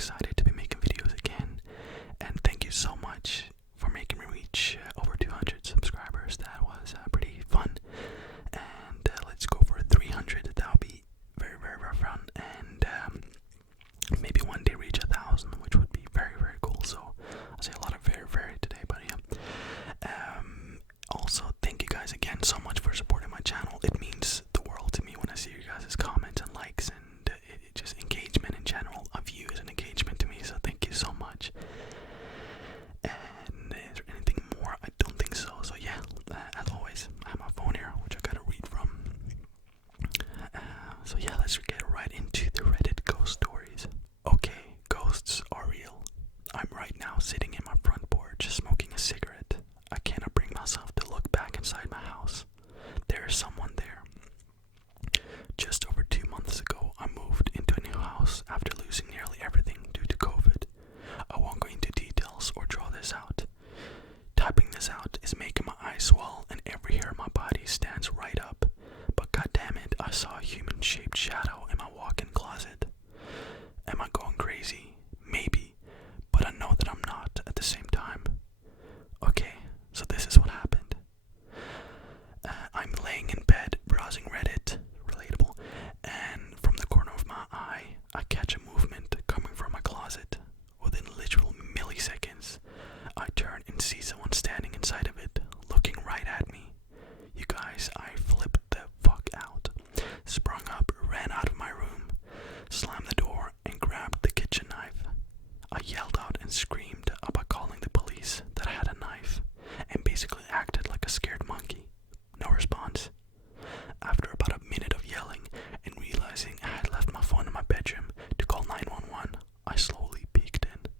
excited to be making videos again. And thank you so much for making me reach over 200 subscribers. That was pretty fun. And let's go for 300. That would be very, very, very fun. And maybe one day reach 1,000, which would be very, very cool. So I'll say a lot of very, very today, but yeah. Also, thank you guys again so much for supporting my channel. It means the world to me when I see you guys' comments and likes and just engagement in general. A view is an engagement to me, so thank you so much. And is there anything more? I don't think so. So yeah, as always, I have my phone here, which I gotta read from. So yeah, let's get right into the Reddit ghost stories. Okay, ghosts are real. I'm right now sitting in my front porch smoking a cigarette. I cannot bring myself to look back inside my house. There is someone there. Just over 2 months ago, I moved into a new house after losing nearly everything due to COVID. I won't go into details or draw this out. Typing this out is making my eyes swell and every hair in my body stands right up. But goddammit, I saw a human-shaped shadow in my walk-in closet. Am I going crazy? Maybe, but I know that I'm not at the same time. Okay, so this is what happened. I'm laying in bed browsing Reddit, relatable, and from the corner of my eye, I catch a movement coming from my closet. Within literal milliseconds, I turn and see someone standing inside of it, looking right at me. You guys, I flipped the fuck out, sprung up, ran out of my room, slammed the door, and grabbed the kitchen knife. I yelled out and screamed about calling the police that I had a knife, and basically acted like a scared monkey. No response. After about a minute of yelling and realizing I had left my phone in my bedroom to call 911, I slowly peeked in.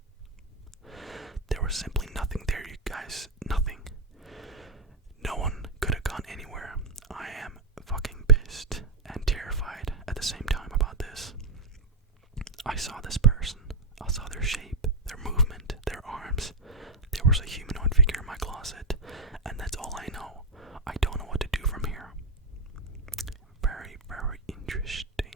There was simply nothing there, you guys. Nothing. No one could have gone anywhere. I am fucking pissed and terrified at the same time about this. I saw this person. I saw their shape, their movement, their arms. There was a humanoid figure in my closet, and that's all I know. I don't know what to do from here. Very, very interesting.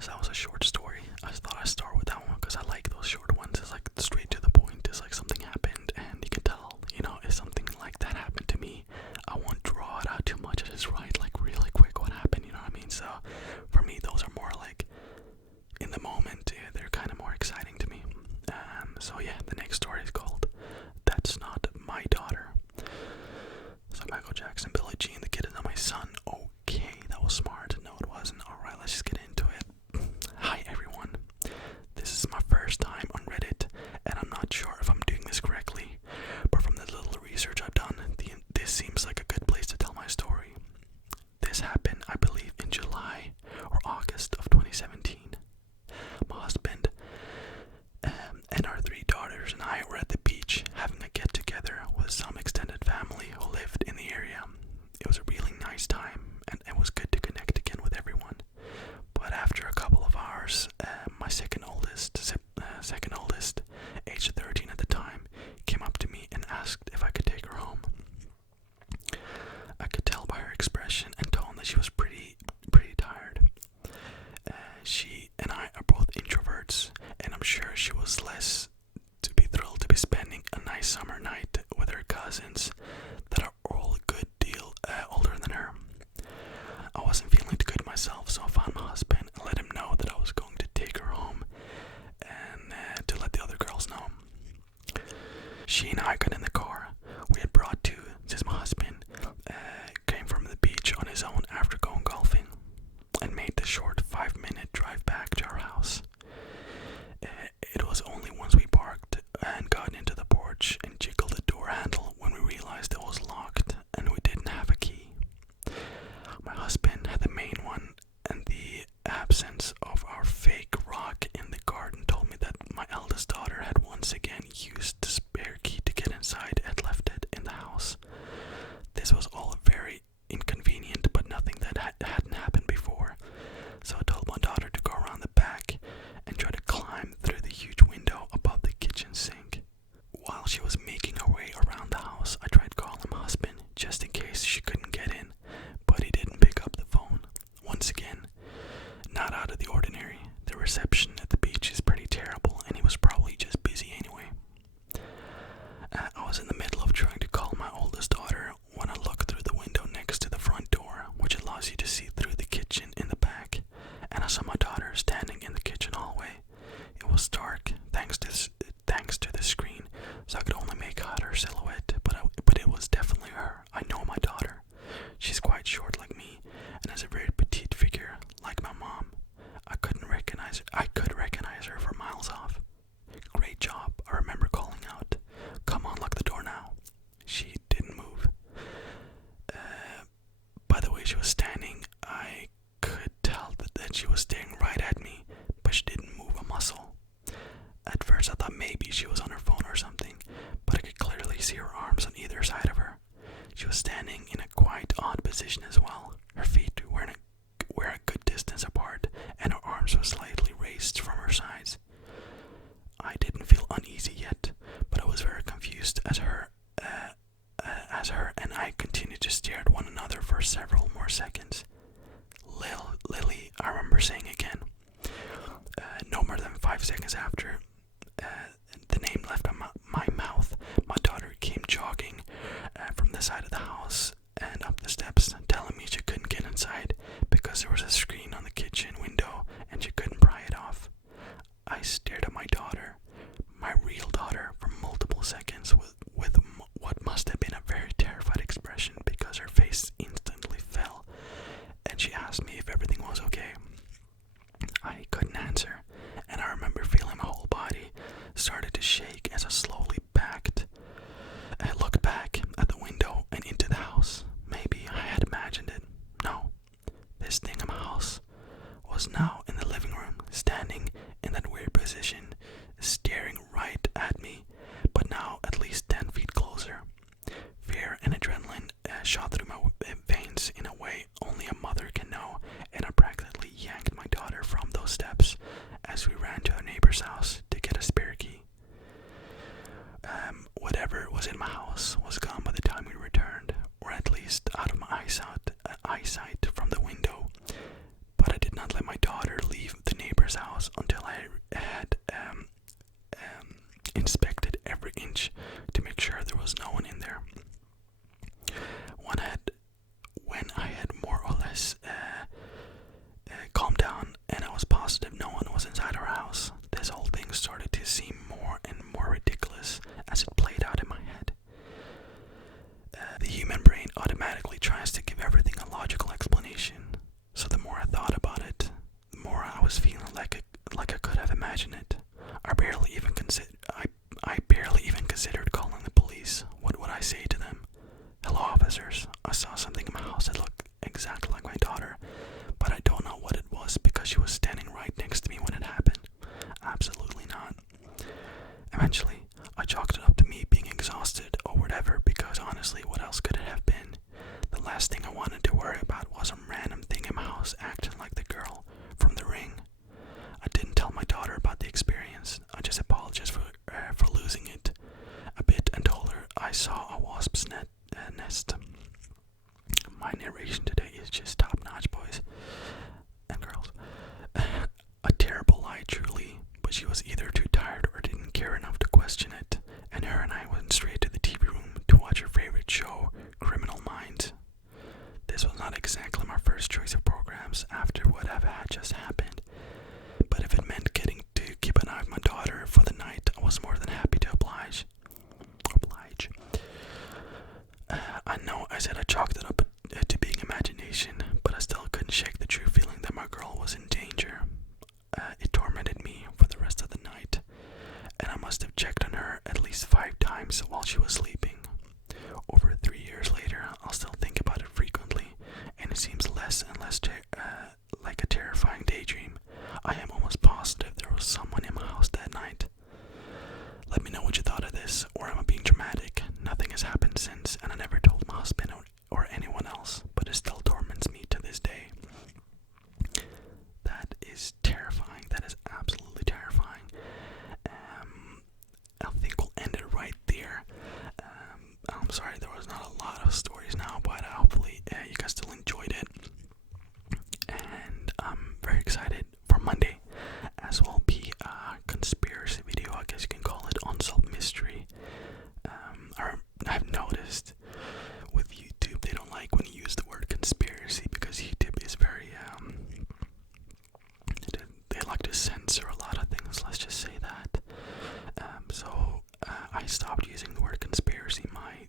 So that was a short story. I thought I'd start with that one because I like those short ones. It's like straight to the point. It's like something happened and you can tell, if something like that happened to me, I won't draw it out too much. I just write like really quick what happened, you know what I mean? So for me, those are more like in the moment. They're kind of more exciting to me. So yeah, the next story is called That's Not My Daughter. So Michael Jackson, Billie Jean, the kid is not my son. Okay, that was smart. No, it wasn't. Alright, let's just get into it. Hi everyone. This is my first time on Reddit, and I'm not sure if I'm doing this correctly, but from the little research I've done, this seems like a good place to tell my story. This happened, I believe, in July or August of 2017. My husband and our 3 daughters and I were at the beach having a get-together with some extended family who lived in the area. It was a really nice time, and it was good to connect again with everyone. But after a couple of hours, my second oldest, age 13 at the time, came up to me and asked if I could take her home. I could tell by her expression and tone that she was pretty tired. She and I are both introverts, and I'm sure she was less to be thrilled to be spending a nice summer night with her cousins that are all a good deal older than her. I wasn't feeling too good myself, so I found my husband and let him know that I was going to take her home and to let the other girls know. She and I got in the car we had brought to, since my husband came from the beach on his own after going golfing, and made the short 5-minute drive back to our house. It was only once we parked and got into the porch and jiggled the door handle when we realized it was locked and we didn't have a key. My husband had the main one, and the absence of our fake rock in the garden told me that my eldest daughter had once again used the spare key to get inside and left it in the house. This was all very inconvenient, but nothing that hadn't happened before. So I told my daughter to go around the back and try to climb through the huge window above the kitchen sink. While she was making her way around the house, I tried calling my husband just in case she couldn't get in, but he didn't pick up the phone. Once again, not out of recognize her from miles off. Great job, I remember calling out. Come on, lock the door now. She didn't move. By the way she was standing, I could tell that she was staring right at me, but she didn't move a muscle. At first I thought maybe she was on her phone or something, but I could clearly see her arms on either side of her. She was standing in a quite odd position as well. Her feet were a good distance apart, and her arms were slightly raised from her sides. I didn't feel uneasy yet, but I was very confused as her and I continued to stare at one another for several more seconds. Lily, I remember saying again. No more than 5 seconds after the name left my mouth, my daughter came jogging from the side of the house and up the steps, telling me she couldn't get inside because there was a screen on the kitchen window and she couldn't pry it off. I stared at my daughter, my real daughter, for multiple seconds with what must have been a very terrified expression because her face instantly fell and she asked me if everything was okay. I couldn't answer, and I remember feeling my whole body started to shake as I slowly looked back at the window and into the house. Maybe I had imagined it. No, this thing in my house was now in the living room, standing in that weird position, staring right at me, but now at least 10 feet closer. Fear and adrenaline shot through my veins in a way only a mother can know, and I practically yanked my daughter from those steps as we ran to our neighbor's house to get a spare key. Whatever was in my house was gone by the time we returned, or at least out of my eyesight from the window. But I did not let my daughter leave the neighbor's house until I had inspected every inch to make sure there was no one in there. When I had more or less calmed down and I was positive no one was inside our house, this whole thing started to seem more and more ridiculous as it played out in my head. The human brain automatically tries to give everything a logical explanation, so the more I thought about it, the more I was feeling like I could have imagined it. I barely even considered calling the police. What would I say to them? Hello, officers. I saw something in my house that looked exactly like my daughter, but I don't know what it was because she was standing right next to me when it happened. Absolutely not. Eventually, I chalked it up to me being exhausted or whatever, because honestly, what else could it have been? The last thing I wanted to worry about was some random thing in my house acting like the girl from The Ring. I didn't tell my daughter about the experience. I just apologized for losing it a bit and told her I saw a wasp's nest. My narration today is just top-notch, boys and girls. A terrible lie, truly, but she was either too tired or didn't care enough to question it, and her and I went straight to the TV room to watch her favorite show, Criminal Minds. This was not exactly my first choice of programs after what had just happened, but if it meant getting to keep an eye on my daughter for the night, I was more than happy to oblige. I know I said I chalked it up to being imagination, but I still couldn't shake the true feeling that my girl was in danger. It tormented me for the rest of the night, and I must have checked on her at least 5 times while she was sleeping. Over 3 years later, I'll still think about it frequently, and it seems less and less like a terrifying daydream. I am almost positive there was someone in my house that night. Let me know what you thought of this, or am I being dramatic? Nothing has happened since, and I never told my husband or anyone else, but it still torments me to this day. That is terrifying. That is absolutely terrifying. I think we'll end it right there. I'm sorry there was not a lot of stories now, but hopefully you guys still enjoyed it. And I'm very excited for Monday, as will be a conspiracy video, I guess you can call it, unsolved mystery. I've noticed with YouTube they don't like when you use the word conspiracy because YouTube is very they like to censor a lot of things, let's just say that. So I stopped using the word conspiracy in my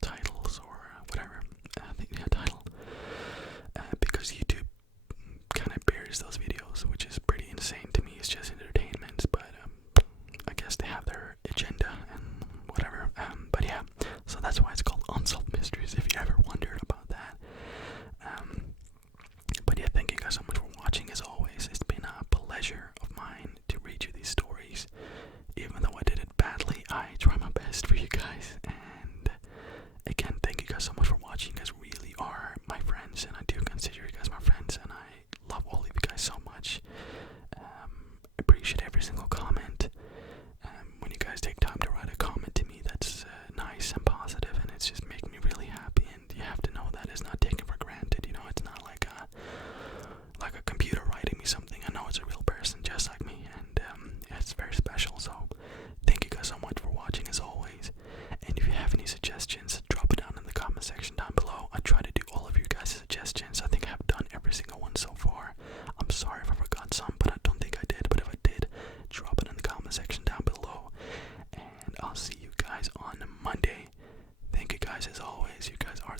titles or whatever. I think title because YouTube kind of buries those videos, which Monday. Thank you guys as always. You guys are